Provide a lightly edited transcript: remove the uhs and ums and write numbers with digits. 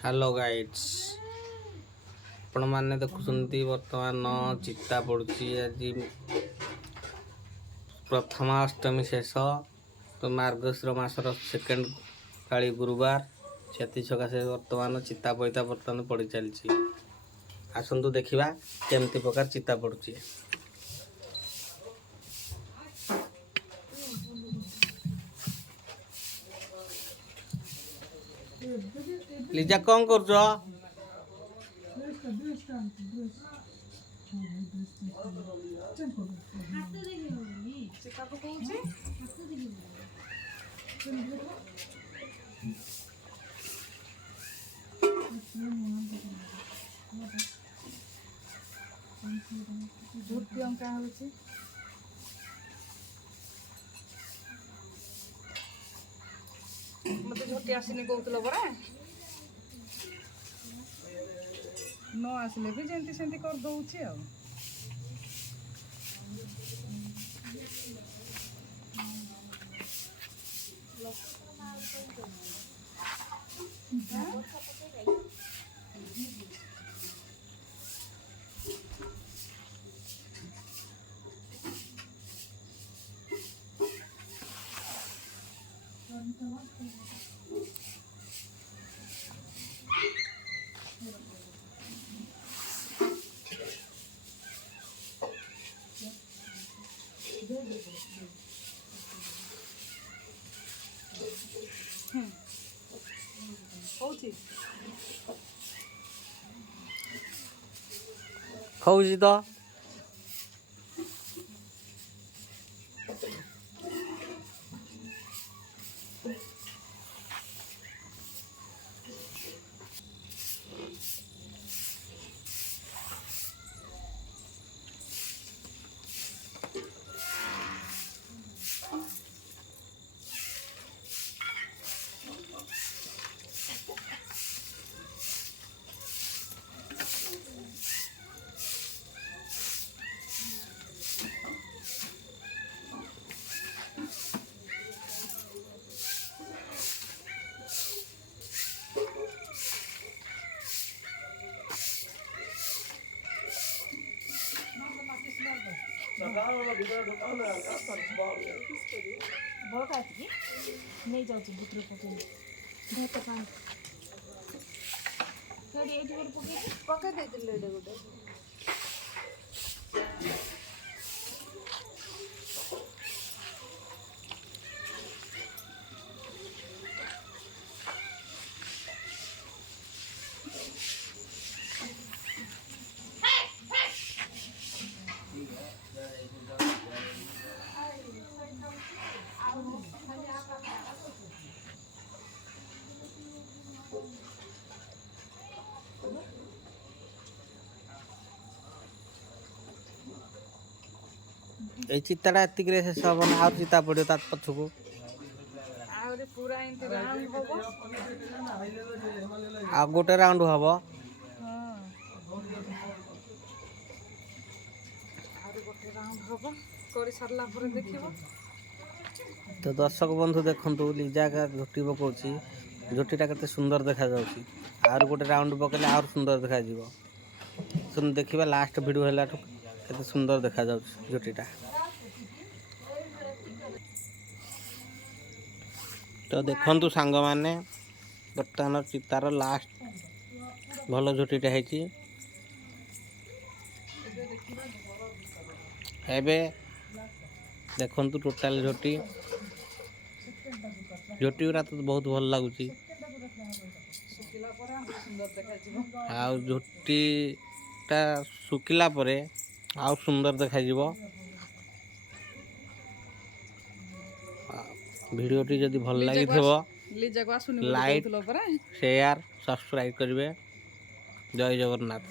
Hello guides आपण मैंने देखुंत बर्तमान चिता पड़ी आज प्रथमाष्टमी शेष तो मार्गशीर मासर सेकेंड पाली गुरुवार से सकाशे बर्तमान चिता पैता बर्तमान पड़ चली आसतु देखा केमती प्रकार चिता पड़ुची। लिजा कौन कर मत झोटी आसनी कहूल परा न आसले भी जमी सेमती कर दौची आ खाऊची तो नहीं जाऊँ बुतरे पकड़ घर तो पान पकड़ देते गोटे ये चिताटा एतिक शेष हम आ चिता पड़ो ता पछक आ गोटे राउंड हम तो दर्शक बंधु देखु लिजा का झोटी पकाउची झोटीटा केते सुंदर देखा जाउची आर गोटे राउंड पकले आर सुंदर देखा जीवो सुन देखिबा लास्ट वीडियो हैला केते सुंदर देखा जाउची झोटीटा। तो देखंतु सांग माने बर्तमान चितार लास्ट भल झोटीटा है एबे देखंतु टोटाल झोटी झोटी गुरा तो बहुत भल लगुच आ झोटीटा सुखिला परे आउ सुंदर देखा जीवो। वीडियोटी जदि भल लगी लाइक शेयर सब्सक्राइब करेंगे। जय जगन्नाथ।